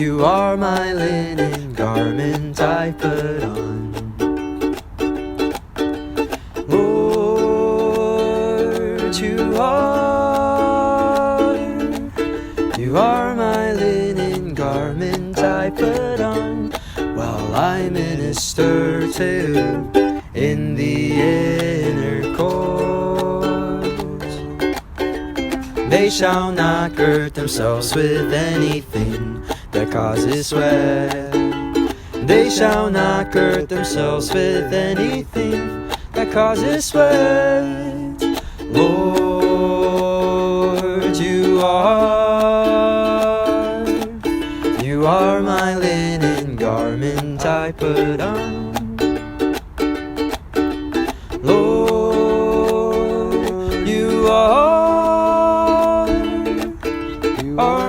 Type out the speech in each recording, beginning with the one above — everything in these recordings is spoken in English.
You are my linen garment I put on. Lord, you are my linen garment I put on, while I minister to in the inner courts. They shall not gird themselves with anything that causes sweat. They shall not gird themselves with anything that causes sweat. Lord, you are my linen garment I put on. Lord, you are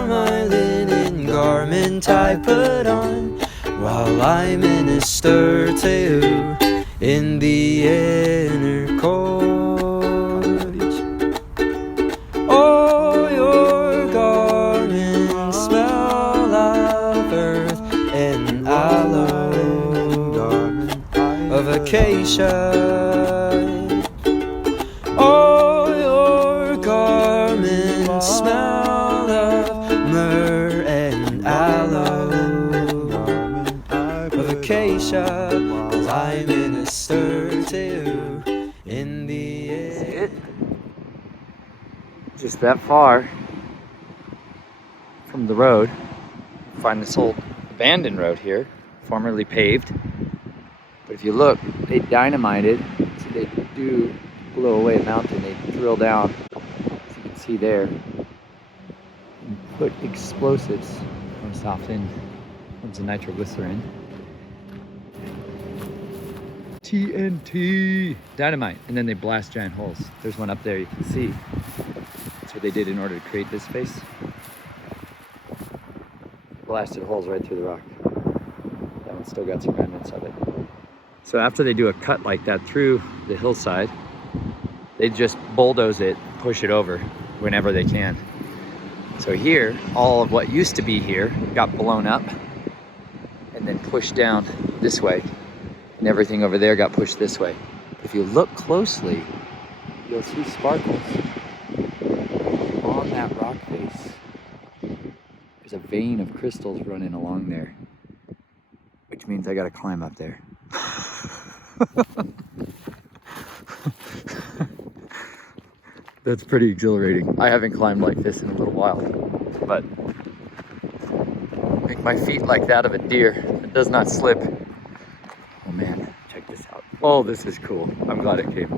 my linen garment I put on, while I minister to you in the inner courts. Oh, your garments smell of earth and aloe, of acacia. Oh, your garments smell of myrrh and aloe, of acacia, as I minister to you in the air. Just that far from the road, find this old abandoned road here, formerly paved. But if you look, they dynamited, so they do blow away a mountain. They drill down, as you can see there, and put explosives from softened forms of nitroglycerin. TNT dynamite, and then they blast giant holes. There's one up there you can see. That's what they did in order to create this space. Blasted holes right through the rock. That one's still got some remnants of it. So after they do a cut like that through the hillside, they just bulldoze it, push it over whenever they can. So here, all of what used to be here got blown up and then pushed down this way. And everything over there got pushed this way. If you look closely, you'll see sparkles on that rock face. There's a vein of crystals running along there, which means I gotta climb up there. That's pretty exhilarating. I haven't climbed like this in a little while, but make my feet like that of a deer. It does not slip. Oh man, check this out. Oh, this is cool. I'm glad it came.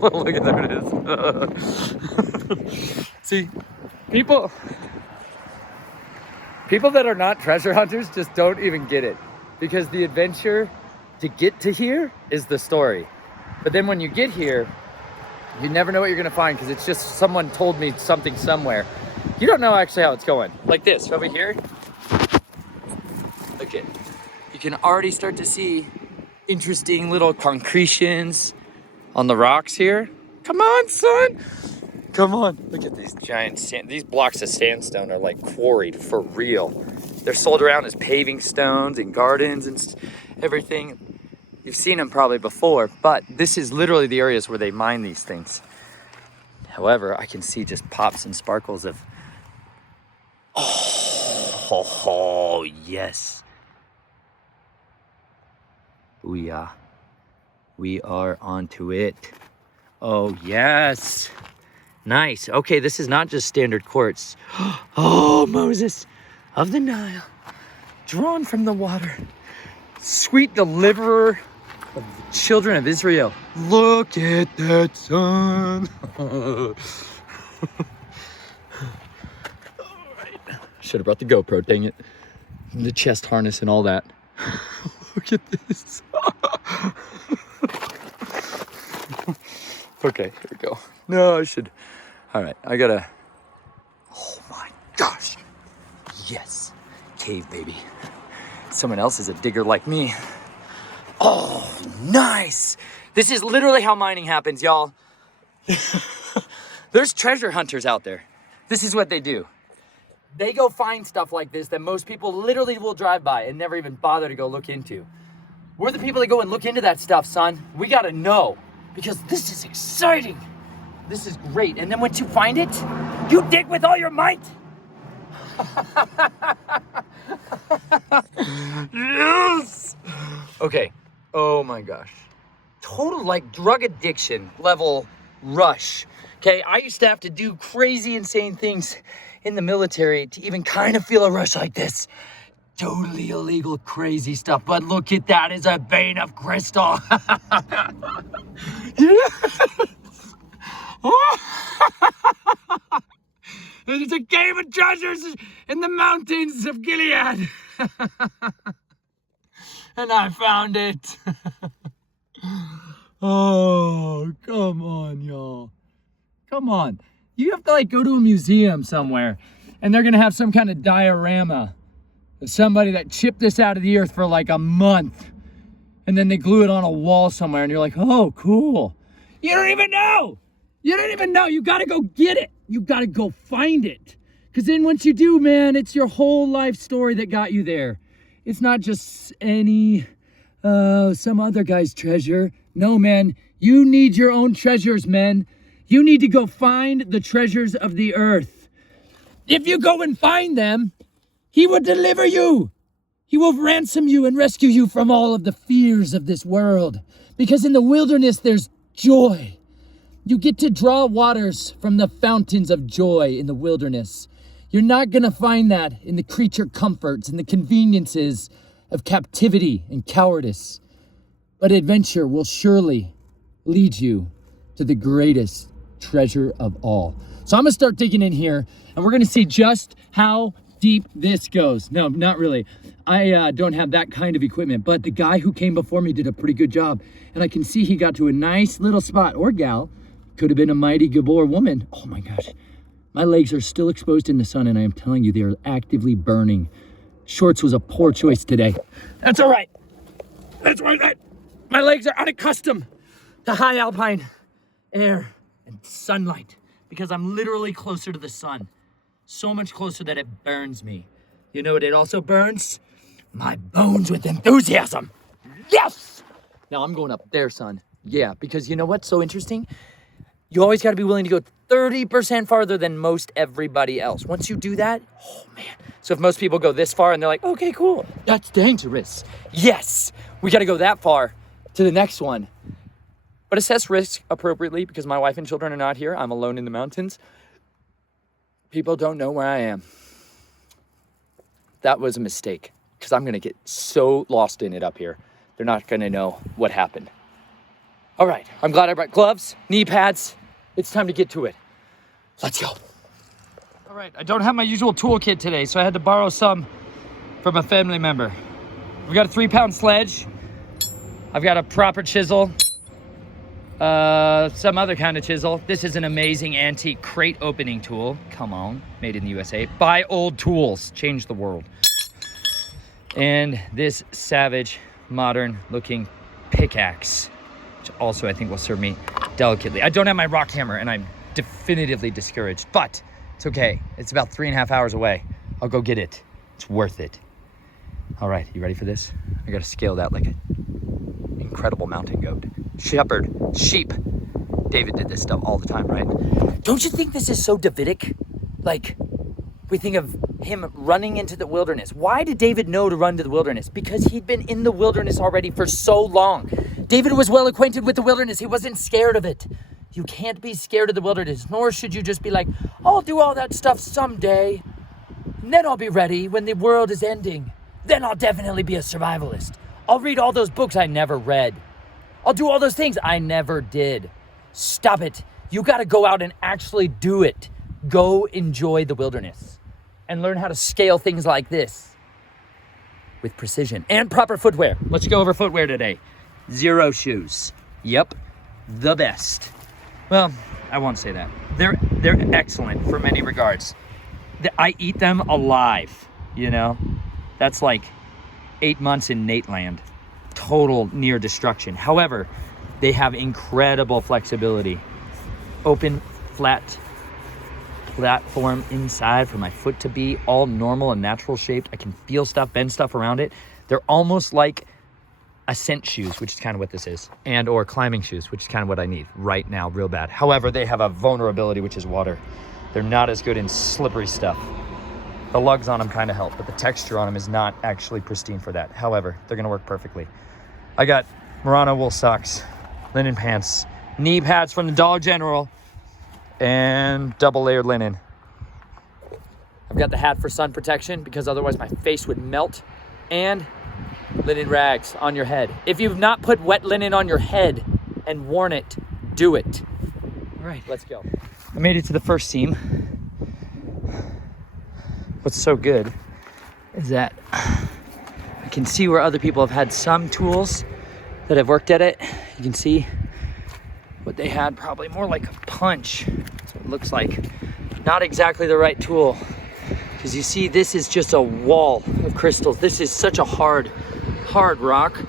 Look at there it is. See, people that are not treasure hunters just don't even get it, because the adventure to get to here is the story. But then when you get here, you never know what you're gonna find, because it's just someone told me something somewhere. You don't know actually how it's going. Like this, over here. Look at, you can already start to see interesting little concretions on the rocks here. Come on, son. Come on. Look at these giant these blocks of sandstone are like quarried for real. They're sold around as paving stones and gardens and everything. You've seen them probably before, but this is literally the areas where they mine these things. However, I can see just pops and sparkles of, oh yes. Booyah. We are onto it. Oh yes. Nice. Okay, this is not just standard quartz. Oh, Moses of the Nile, drawn from the water, sweet deliverer of the children of Israel. Look at that sun. All right. Should have brought the GoPro, dang it. The chest harness and all that. Look at this. Okay, here we go. No, I should. All right, I gotta. Oh my gosh. Yes. Cave, baby. Someone else is a digger like me. Oh, nice. This is literally how mining happens, y'all. There's treasure hunters out there. This is what they do. They go find stuff like this that most people literally will drive by and never even bother to go look into. We're the people that go and look into that stuff, son. We gotta know, because this is exciting. This is great. And then once you find it, you dig with all your might. Yes! Okay. Oh my gosh. Total like drug addiction level rush. Okay, I used to have to do crazy, insane things in the military to even kind of feel a rush like this. Totally illegal, crazy stuff. But look at that, it's a vein of crystal. It's a game of treasures in the mountains of Gilead. And I found it. Oh, come on, y'all. Come on. You have to like go to a museum somewhere and they're gonna have some kind of diorama of somebody that chipped this out of the earth for like a month. And then they glue it on a wall somewhere and you're like, oh, cool. You don't even know. You don't even know. You gotta go get it. You gotta go find it. Because then once you do, man, it's your whole life story that got you there. It's not just any, some other guy's treasure. No, man, you need your own treasures, man. You need to go find the treasures of the earth. If you go and find them, he will deliver you. He will ransom you and rescue you from all of the fears of this world. Because in the wilderness, there's joy. You get to draw waters from the fountains of joy in the wilderness. You're not going to find that in the creature comforts and the conveniences of captivity and cowardice. But adventure will surely lead you to the greatest treasure of all. So I'm going to start digging in here, and we're going to see just how deep this goes. No, not really. I don't have that kind of equipment, but the guy who came before me did a pretty good job. And I can see he got to a nice little spot, or gal. Could have been a mighty Gabor woman. Oh my gosh. My legs are still exposed in the sun, and I am telling you, they are actively burning. Shorts was a poor choice today. That's all right. That's right. My legs are unaccustomed to high alpine air and sunlight because I'm literally closer to the sun. So much closer that it burns me. You know what it also burns? My bones with enthusiasm. Yes! Now I'm going up there, son. Yeah, because you know what's so interesting? You always got to be willing to go 30% farther than most everybody else. Once you do that, oh man. So if most people go this far and they're like, okay, cool, that's dangerous. Yes, we got to go that far to the next one. But assess risk appropriately because my wife and children are not here. I'm alone in the mountains. People don't know where I am. That was a mistake because I'm going to get so lost in it up here. They're not going to know what happened. All right, I'm glad I brought gloves, knee pads. It's time to get to it. Let's go. All right, I don't have my usual toolkit today, so I had to borrow some from a family member. We got a 3-pound sledge. I've got a proper chisel, some other kind of chisel. This is an amazing antique crate opening tool. Come on, made in the USA. Buy old tools, change the world. And this savage, modern looking pickaxe, which also I think will serve me delicately. I don't have my rock hammer and I'm definitively discouraged, but it's okay. It's about 3.5 hours away. I'll go get it. It's worth it. All right, you ready for this? I gotta scale that like an incredible mountain goat. Shepherd, sheep. David did this stuff all the time, right? Don't you think this is so Davidic? Like, we think of him running into the wilderness. Why did David know to run to the wilderness? Because he'd been in the wilderness already for so long. David was well acquainted with the wilderness. He wasn't scared of it. You can't be scared of the wilderness, nor should you just be like, I'll do all that stuff someday. And then I'll be ready when the world is ending. Then I'll definitely be a survivalist. I'll read all those books I never read. I'll do all those things I never did. Stop it. You got to go out and actually do it. Go enjoy the wilderness and learn how to scale things like this with precision and proper footwear. Let's go over footwear today. 0 shoes. Yep, the best. Well, I won't say that. They're excellent for many regards. I eat them alive, you know? That's like 8 months in Nateland. Total near destruction. However, they have incredible flexibility. Open, flat platform inside for my foot to be all normal and natural shaped. I can feel stuff, bend stuff around it. They're almost like ascent shoes, which is kind of what this is, and or climbing shoes, which is kind of what I need right now real bad. However, they have a vulnerability, which is water. They're not as good in slippery stuff. The lugs on them kind of help, but the texture on them is not actually pristine for that. However, they're gonna work perfectly. I got Merino wool socks, linen pants, knee pads from the Dollar General, and double layered linen. I've got the hat for sun protection because otherwise my face would melt, and linen rags on your head. If you've not put wet linen on your head and worn it, do it. All right, let's go. I made it to the first seam. What's so good is that I can see where other people have had some tools that have worked at it. You can see what they had, probably more like a punch. That's what it looks like. Not exactly the right tool. Because you see, this is just a wall of crystals. This is such a hard rock.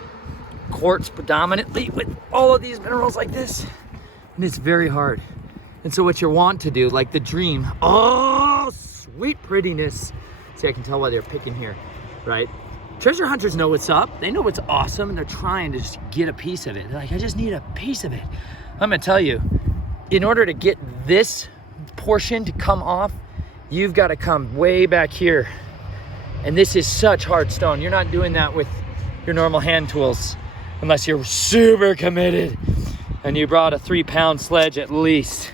Quartz predominantly with all of these minerals like this. And it's very hard. And so what you want to do, like the dream, oh, sweet prettiness. See, I can tell why they're picking here, right? Treasure hunters know what's up. They know what's awesome, and they're trying to just get a piece of it. They're like, I just need a piece of it. I'm gonna tell you, in order to get this portion to come off, you've got to come way back here. And this is such hard stone. You're not doing that with your normal hand tools unless you're super committed and you brought a 3-pound sledge at least.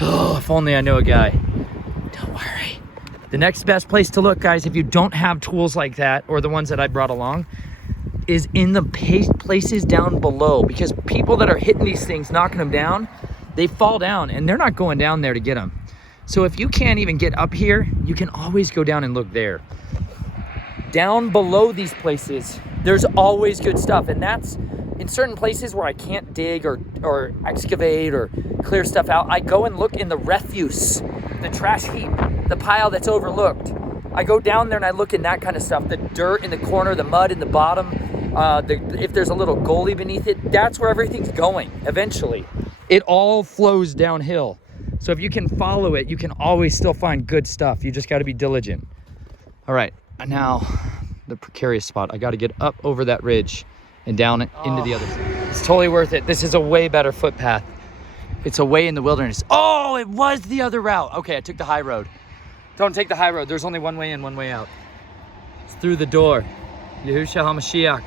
Oh, if only I knew a guy. Don't worry. The next best place to look, guys, if you don't have tools like that, or the ones that I brought along, is in the places down below, because people that are hitting these things, knocking them down, they fall down and they're not going down there to get them. So if you can't even get up here, you can always go down and look there. Down below these places, there's always good stuff. And that's in certain places where I can't dig or excavate or clear stuff out. I go and look in the refuse, the trash heap, the pile that's overlooked. I go down there and I look in that kind of stuff. The dirt in the corner, the mud in the bottom, if there's a little gully beneath it, that's where everything's going eventually. It all flows downhill. So if you can follow it, you can always still find good stuff. You just got to be diligent. All right, now the precarious spot. I got to get up over that ridge and down into the other side. It's totally worth it. This is a way better footpath. It's away in the wilderness. Oh, it was the other route. Okay, I took the high road. Don't take the high road. There's only one way in, one way out. It's through the door. Yahuah HaMashiach,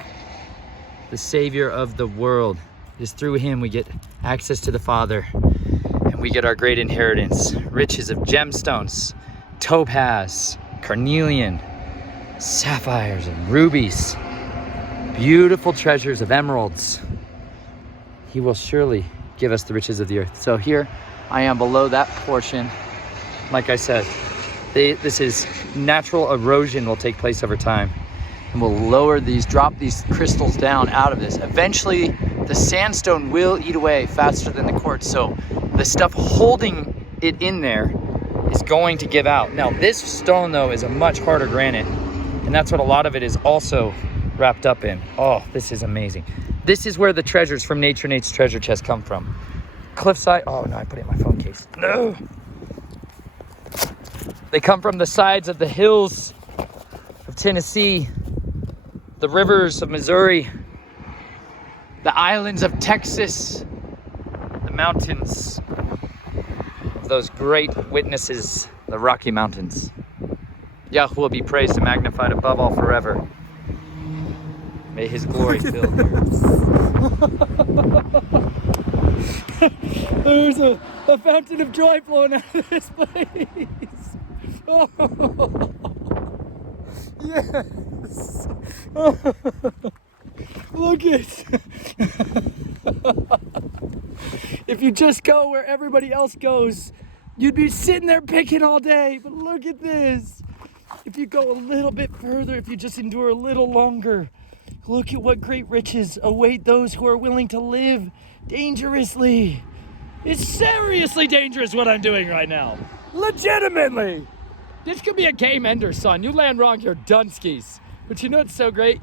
the Savior of the world. It is through him we get access to the Father. And we get our great inheritance. Riches of gemstones, topaz, carnelian, sapphires, and rubies. Beautiful treasures of emeralds. He will surely give us the riches of the earth. So here I am below that portion. Like I said, this is natural erosion will take place over time. And we'll lower these, drop these crystals down out of this. Eventually, the sandstone will eat away faster than the quartz. So the stuff holding it in there is going to give out. Now, this stone, though, is a much harder granite. And that's what a lot of it is also wrapped up in. Oh, this is amazing. This is where the treasures from Nate's treasure chest come from. Cliffside. Oh, no, I put it in my phone case. No. They come from the sides of the hills of Tennessee, the rivers of Missouri, the islands of Texas, the mountains of those great witnesses, the Rocky Mountains. Yahuah be praised and magnified above all forever. May his glory fill the earth. There's a fountain of joy flowing out of this place. Oh, yes. Oh, look it. If you just go where everybody else goes, you'd be sitting there picking all day. But look at this. If you go a little bit further, if you just endure a little longer, look at what great riches await those who are willing to live dangerously. It's seriously dangerous what I'm doing right now. Legitimately. This could be a game ender, son. You land wrong, you're dunskies. But you know what's so great?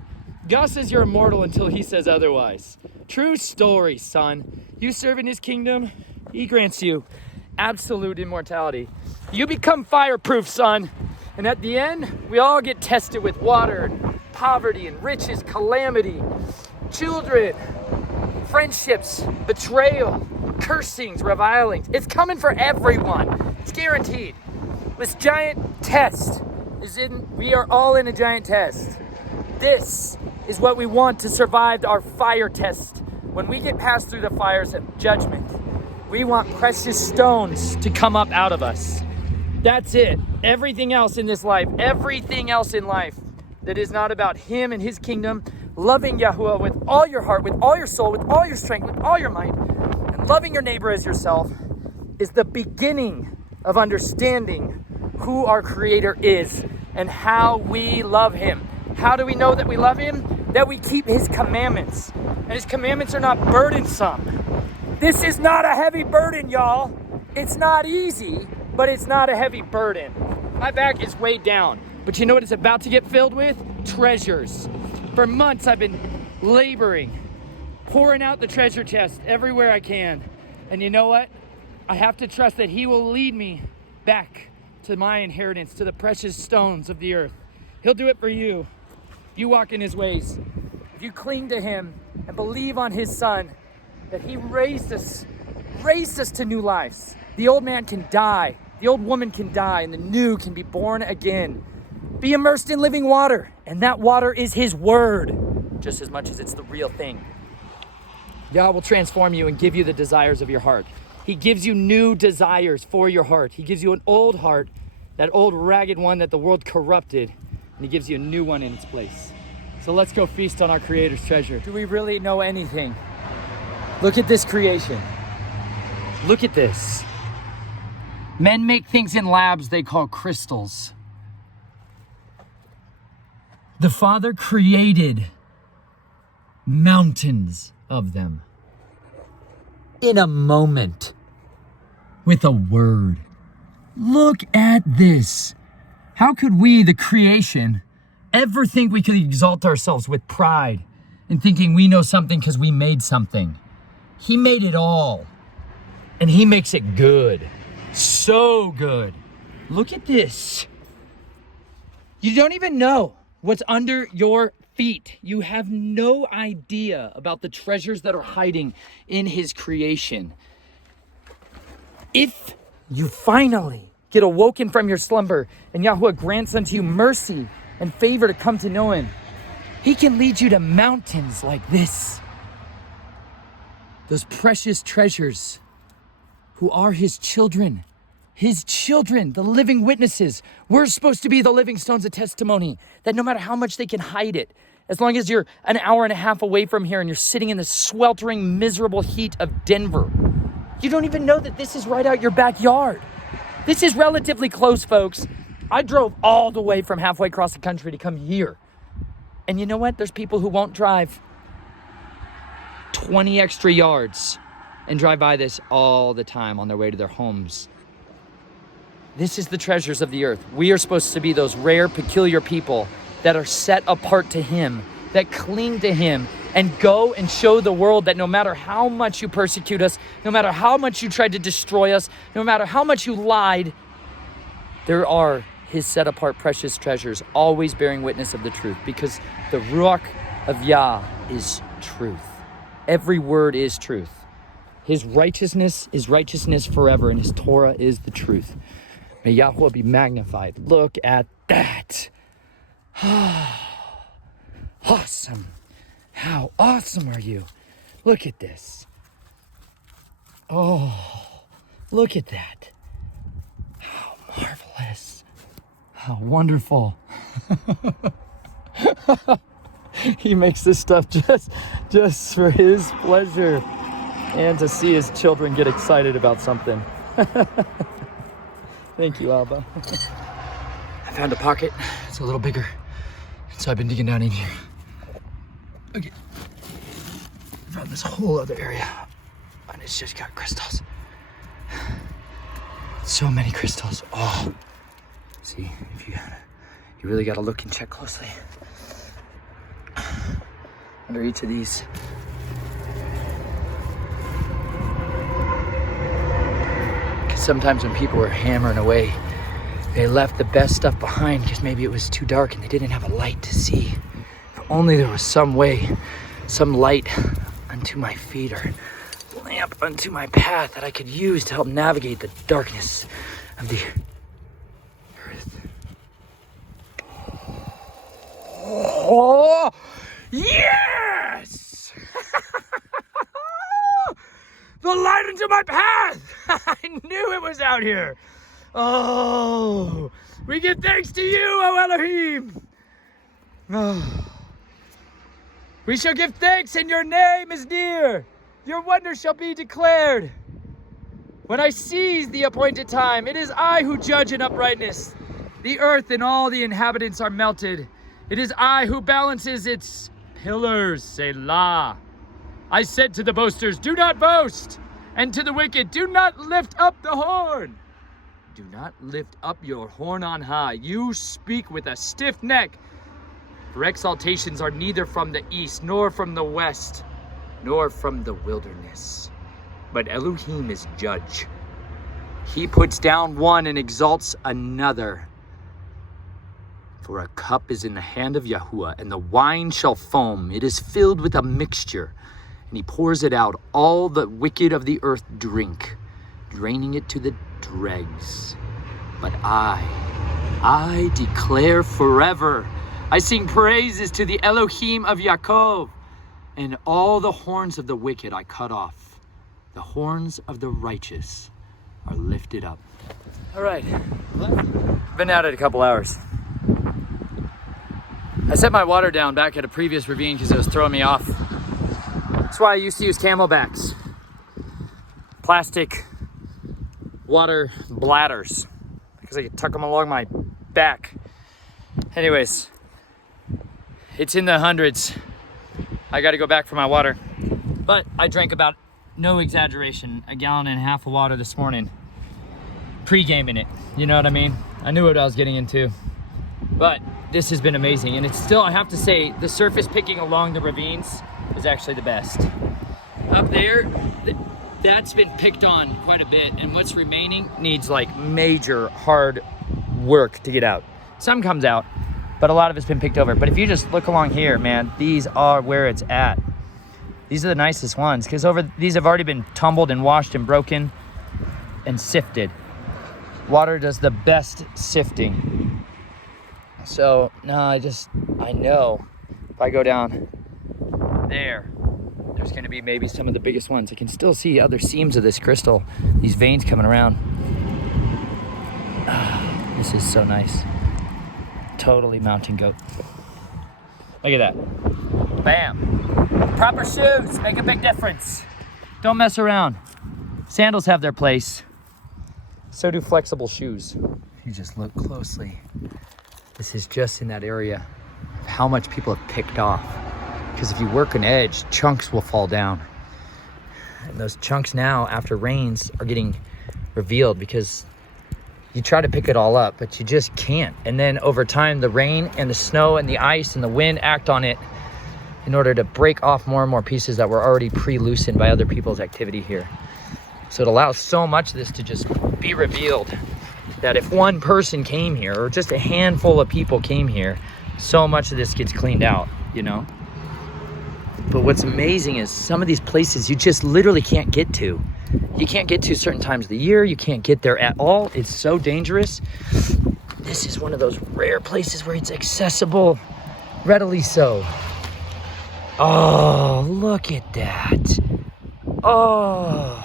God says you're immortal until he says otherwise. True story, son. You serve in his kingdom, he grants you absolute immortality. You become fireproof, son. And at the end, we all get tested with water, and poverty, and riches, calamity, children, friendships, betrayal, cursings, revilings. It's coming for everyone. It's guaranteed. This giant test we are all in a giant test. This is what we want to survive our fire test. When we get past through the fires of judgment, we want precious stones to come up out of us. That's it. Everything else in this life, everything else in life that is not about him and his kingdom, loving Yahuah with all your heart, with all your soul, with all your strength, with all your might, and loving your neighbor as yourself, is the beginning of understanding who our Creator is and how we love him. How do we know that we love him? That we keep his commandments. And his commandments are not burdensome. This is not a heavy burden, y'all. It's not easy, but it's not a heavy burden. My back is weighed down. But you know what it's about to get filled with? Treasures. For months I've been laboring, pouring out the treasure chest everywhere I can. And you know what? I have to trust that he will lead me back to my inheritance, to the precious stones of the earth. He'll do it for you. You walk in his ways. If you cling to him and believe on his son, that he raised us to new lives. The old man can die, the old woman can die, and the new can be born again. Be immersed in living water, and that water is his word, just as much as it's the real thing. Yah will transform you and give you the desires of your heart. He gives you new desires for your heart. He gives you an old heart, that old ragged one that the world corrupted, and he gives you a new one in its place. So let's go feast on our Creator's treasure. Do we really know anything? Look at this creation. Look at this. Men make things in labs they call crystals. The Father created mountains of them in a moment with a word. Look at this. How could we, the creation, ever think we could exalt ourselves with pride in thinking we know something because we made something? He made it all, and he makes it good. So good. Look at this. You don't even know what's under your feet. You have no idea about the treasures that are hiding in his creation. If you finally get awoken from your slumber and Yahuah grants unto you mercy and favor to come to know him, he can lead you to mountains like this. Those precious treasures who are his children, the living witnesses. We're supposed to be the living stones of testimony, that no matter how much they can hide it, as long as you're an hour and a half away from here and you're sitting in the sweltering, miserable heat of Denver, you don't even know that this is right out your backyard. This is relatively close, folks. I drove all the way from halfway across the country to come here. And you know what? There's people who won't drive 20 extra yards and drive by this all the time on their way to their homes. This is the treasures of the earth. We are supposed to be those rare, peculiar people that are set apart to him, that cling to him, and go and show the world that no matter how much you persecute us, no matter how much you tried to destroy us, no matter how much you lied, there are his set apart precious treasures, always bearing witness of the truth, because the Ruach of Yah is truth. Every word is truth. His righteousness is righteousness forever, and his Torah is the truth. May Yahuah be magnified. Look at that. Awesome. How awesome are you? Look at this. Oh, look at that. How marvelous. How wonderful. He makes this stuff just for his pleasure and to see his children get excited about something. Thank you, Abba. I found a pocket. It's a little bigger. So I've been digging down in here. Okay. I found this whole other area. And it's just got crystals. So many crystals. Oh. See, if you really gotta look and check closely. Under each of these. sometimes when people were hammering away, they left the best stuff behind because maybe it was too dark and they didn't have a light to see. If only there was some way, some light unto my feet or lamp unto my path that I could use to help navigate the darkness of the earth. Oh, yes! The light into my path! I knew it was out here. Oh, we give thanks to you, O Elohim. Oh. We shall give thanks, and your name is near. Your wonder shall be declared. When I seize the appointed time, it is I who judge in uprightness. The earth and all the inhabitants are melted. It is I who balances its pillars, Selah. I said to the boasters, do not boast, and to the wicked, do not lift up the horn. Do not lift up your horn on high. You speak with a stiff neck. For exaltations are neither from the east, nor from the west, nor from the wilderness. But Elohim is judge. He puts down one and exalts another. For a cup is in the hand of Yahuah, and the wine shall foam. It is filled with a mixture, and he pours it out. All the wicked of the earth drink, draining it to the dregs. But I declare forever. I sing praises to the Elohim of Yaakov, and all the horns of the wicked I cut off. The horns of the righteous are lifted up. All right, been at it a couple hours. I set my water down back at a previous ravine because it was throwing me off. That's why I used to use camelbacks. Plastic water bladders, because I could tuck them along my back. Anyways, it's in the hundreds. I got to go back for my water. But I drank about, no exaggeration, 1.5 gallons of water this morning. Pre-gaming it, you know what I mean? I knew what I was getting into. But this has been amazing. And it's still, I have to say, the surface picking along the ravines is actually the best. Up there, that's been picked on quite a bit. And what's remaining needs like major hard work to get out. Some comes out, but a lot of it's been picked over. But if you just look along here, man, these are where it's at. These are the nicest ones because these have already been tumbled and washed and broken and sifted. Water does the best sifting. So no, I know if I go down there's going to be maybe some of the biggest ones. I can still see other seams of this crystal, these veins coming around. This is so nice. Totally mountain goat. Look at that. Bam. Proper shoes make a big difference. Don't mess around. Sandals have their place. So do flexible shoes. If you just look closely, this is just in that area of how much people have picked off. Because if you work an edge, chunks will fall down. And those chunks now, after rains, are getting revealed because you try to pick it all up, but you just can't. And then over time, the rain and the snow and the ice and the wind act on it in order to break off more and more pieces that were already pre-loosened by other people's activity here. So it allows so much of this to just be revealed that if one person came here or just a handful of people came here, so much of this gets cleaned out, you know? But what's amazing is some of these places you just literally can't get to. You can't get to certain times of the year. You can't get there at all. It's so dangerous. This is one of those rare places where it's accessible, readily so. Oh, look at that. Oh.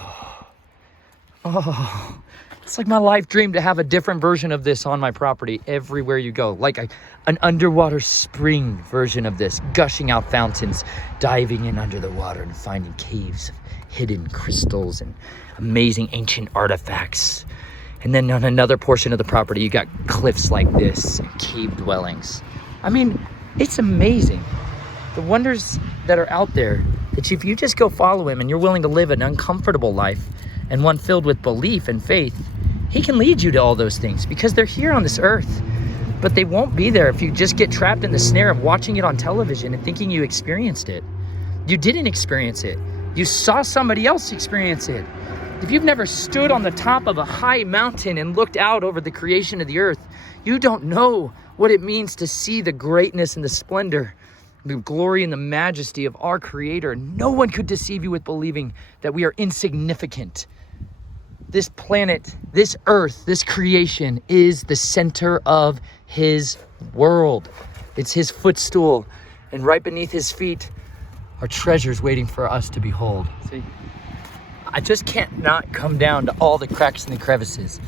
It's like my life dream to have a different version of this on my property everywhere you go. Like an underwater spring version of this, gushing out fountains, diving in under the water and finding caves of hidden crystals and amazing ancient artifacts. And then on another portion of the property, you got cliffs like this and cave dwellings. I mean, it's amazing. The wonders that are out there, that if you just go follow him and you're willing to live an uncomfortable life and one filled with belief and faith, he can lead you to all those things because they're here on this earth. But they won't be there if you just get trapped in the snare of watching it on television and thinking you experienced it. You didn't experience it. You saw somebody else experience it. If you've never stood on the top of a high mountain and looked out over the creation of the earth, you don't know what it means to see the greatness and the splendor, the glory and the majesty of our Creator. No one could deceive you with believing that we are insignificant. This planet, this earth, this creation is the center of His world. It's His footstool. And right beneath His feet are treasures waiting for us to behold. See? I just can't not come down to all the cracks and the crevices.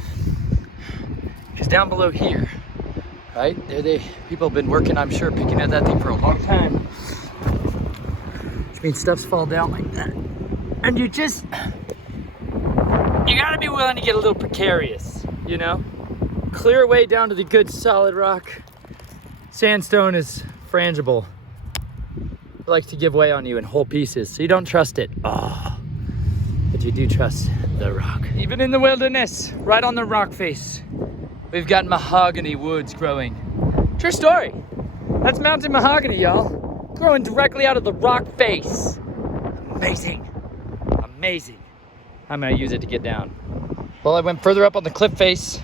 Because down below here, right, people have been working, I'm sure, picking at that thing for a long time. Which means stuff's fall down like that. And you gotta be willing to get a little precarious, you know? Clear way down to the good solid rock. Sandstone is frangible. It likes to give way on you in whole pieces, so you don't trust it. Oh, but you do trust the rock. Even in the wilderness, right on the rock face, we've got mahogany woods growing. True story. That's mountain mahogany, y'all. Growing directly out of the rock face. Amazing. Amazing. I'm gonna use it to get down. Well, I went further up on the cliff face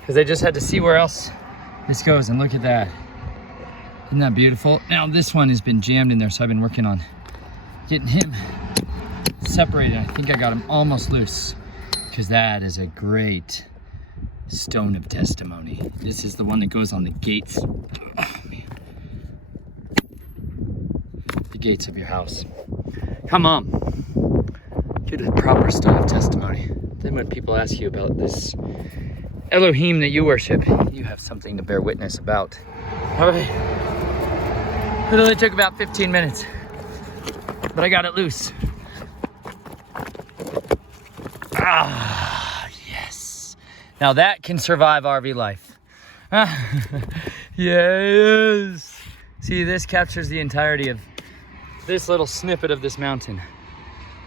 because I just had to see where else this goes, and look at that. Isn't that beautiful? Now this one has been jammed in there, so I've been working on getting him separated. I think I got him almost loose because that is a great stone of testimony. This is the one that goes on the gates. Oh, man. The gates of your house. Come on. Get a proper stone of testimony. Then when people ask you about this Elohim that you worship, you have something to bear witness about. All right. It only took about 15 minutes, but I got it loose. Ah, yes. Now that can survive RV life. Yes. See, this captures the entirety of this little snippet of this mountain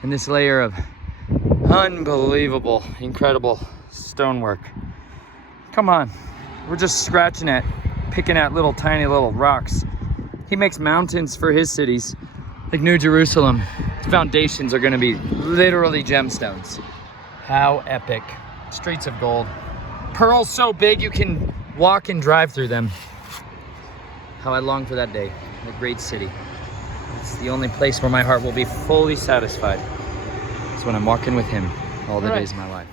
and this layer of unbelievable, incredible stonework. Come on, we're just scratching at, picking at little tiny little rocks. He makes mountains for His cities, like New Jerusalem. Its foundations are gonna be literally gemstones. How epic. Streets of gold. Pearls so big you can walk and drive through them. How I long for that day, the great city. It's the only place where my heart will be fully satisfied. It's when I'm walking with Him all the days of my life.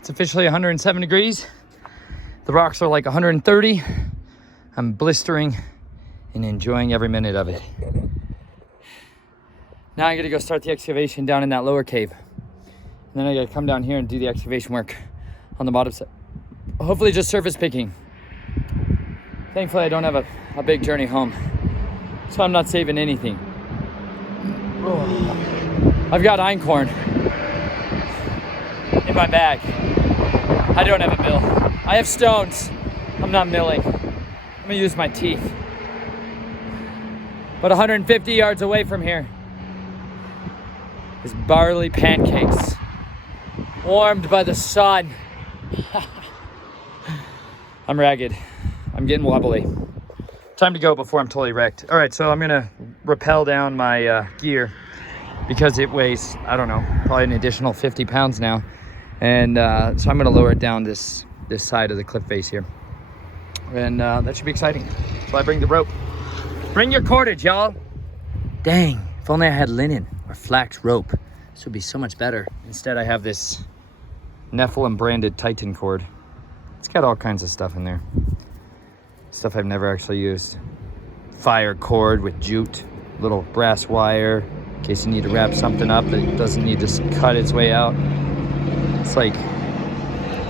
It's officially 107 degrees. The rocks are like 130. I'm blistering and enjoying every minute of it. Now I gotta go start the excavation down in that lower cave. And then I gotta come down here and do the excavation work on the bottom side. Hopefully just surface picking. Thankfully I don't have a big journey home, so I'm not saving anything. Oh. I've got einkorn in my bag. I don't have a mill. I have stones. I'm not milling. I'm gonna use my teeth. But 150 yards away from here is barley pancakes, warmed by the sun. I'm ragged. I'm getting wobbly. Time to go before I'm totally wrecked. All right, so I'm gonna rappel down my gear because it weighs, I don't know, probably an additional 50 pounds now. And so I'm gonna lower it down this side of the cliff face here. And that should be exciting. So I bring the rope. Bring your cordage, y'all. Dang, if only I had linen or flax rope. This would be so much better. Instead, I have this Nephilim branded Titan cord. It's got all kinds of stuff in there. Stuff I've never actually used. Fire cord with jute, little brass wire, in case you need to wrap something up that doesn't need to cut its way out. It's like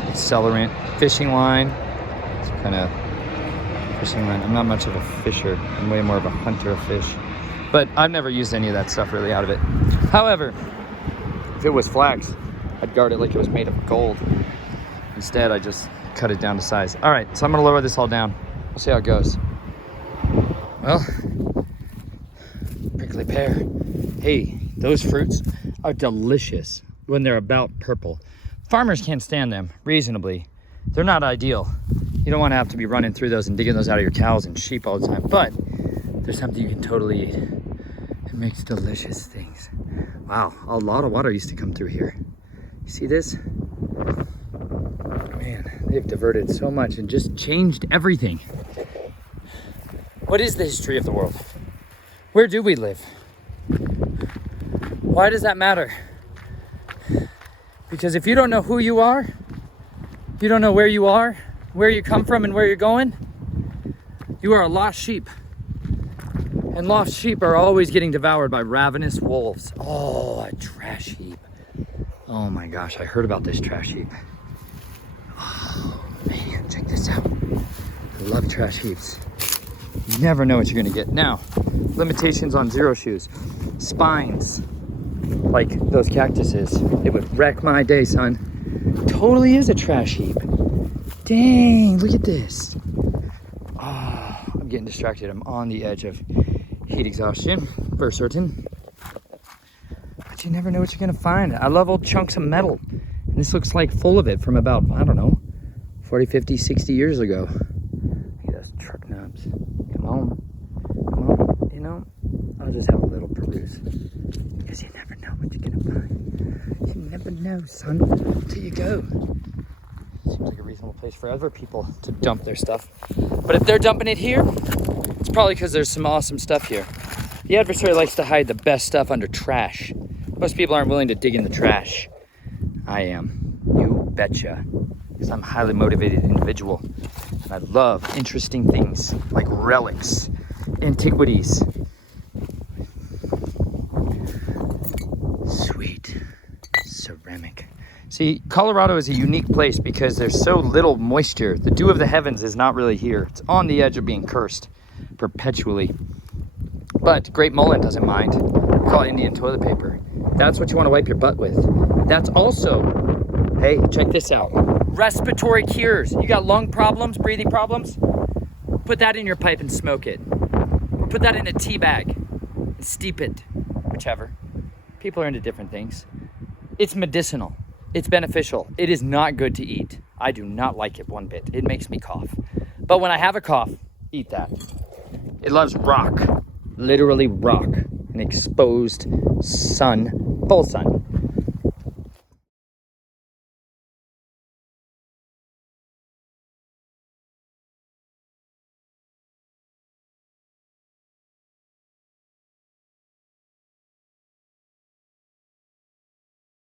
accelerant. Fishing line. It's kind of fishing line. I'm not much of a fisher. I'm way more of a hunter of fish. But I've never used any of that stuff really out of it. However, if it was flax, I'd guard it like it was made of gold. Instead, I just cut it down to size. All right, so I'm gonna lower this all down. We'll see how it goes. Well, prickly pear. Hey, those fruits are delicious when they're about purple. Farmers can't stand them reasonably. They're not ideal. You don't want to have to be running through those and digging those out of your cows and sheep all the time, but there's something you can totally eat. It makes delicious things. Wow. Wow, a lot of water used to come through here. You see this? Man, they've diverted so much and just changed everything. What is the history of the world? Where do we live? Why does that matter? Because if you don't know who you are, you don't know where you are, where you come from and where you're going, you are a lost sheep. And lost sheep are always getting devoured by ravenous wolves. Oh, a trash heap. Oh my gosh, I heard about this trash heap. Oh man, check this out. I love trash heaps. You never know what you're gonna get. Now, limitations on zero shoes. Spines, like those cactuses. It would wreck my day, son. Totally is a trash heap. Dang, look at this. Oh, I'm getting distracted. I'm on the edge of heat exhaustion, for certain. But you never know what you're gonna find. I love old chunks of metal. And this looks like full of it from about, I don't know, 40, 50, 60 years ago. Look at those truck knobs. Come on. Come on. You know, I'll just have a little peruse. Because you never know what you're gonna find. You never know, son, until you go. Seems like a reasonable place for other people to dump their stuff. But if they're dumping it here, it's probably because there's some awesome stuff here. The adversary likes to hide the best stuff under trash. Most people aren't willing to dig in the trash. I am. You betcha. Because I'm a highly motivated individual. And I love interesting things like relics, antiquities. Sweet ceramic. See, Colorado is a unique place because there's so little moisture. The dew of the heavens is not really here. It's on the edge of being cursed perpetually. But Great Mullen doesn't mind. We call it Indian toilet paper. That's what you want to wipe your butt with. That's also, hey, check this out. Respiratory cures. You got lung problems, breathing problems? Put that in your pipe and smoke it. Or put that in a tea bag and steep it. Whichever. People are into different things. It's medicinal. It's beneficial. It is not good to eat. I do not like it one bit. It makes me cough. But when I have a cough, eat that. It loves rock. Literally rock. An exposed sun, full sun.